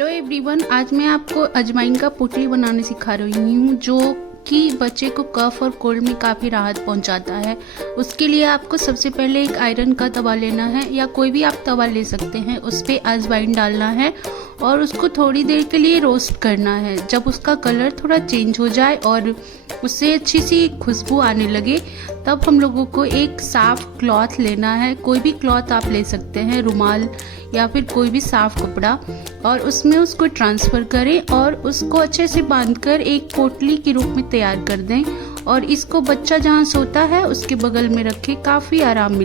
Hello everyone, आज मैं आपको अजवाइन का पोटली बनाने सिखा रही हूँ जो कि बच्चे को कफ और कोल्ड में काफ़ी राहत पहुँचाता है। उसके लिए आपको सबसे पहले एक आयरन का तवा लेना है या कोई भी आप तवा ले सकते हैं। उस पर अजवाइन डालना है और उसको थोड़ी देर के लिए रोस्ट करना है। जब उसका कलर थोड़ा चेंज हो जाए और उससे अच्छी सी खुशबू आने लगे तब हम लोगों को एक साफ़ क्लॉथ लेना है। कोई भी क्लॉथ आप ले सकते हैं, रुमाल या फिर कोई भी साफ़ कपड़ा, और उसमें उसको ट्रांसफ़र करें और उसको अच्छे से बांधकर एक पोटली के रूप में तैयार कर दें और इसको बच्चा जहाँ सोता है उसके बगल में रखें। काफ़ी आराम मिलता है।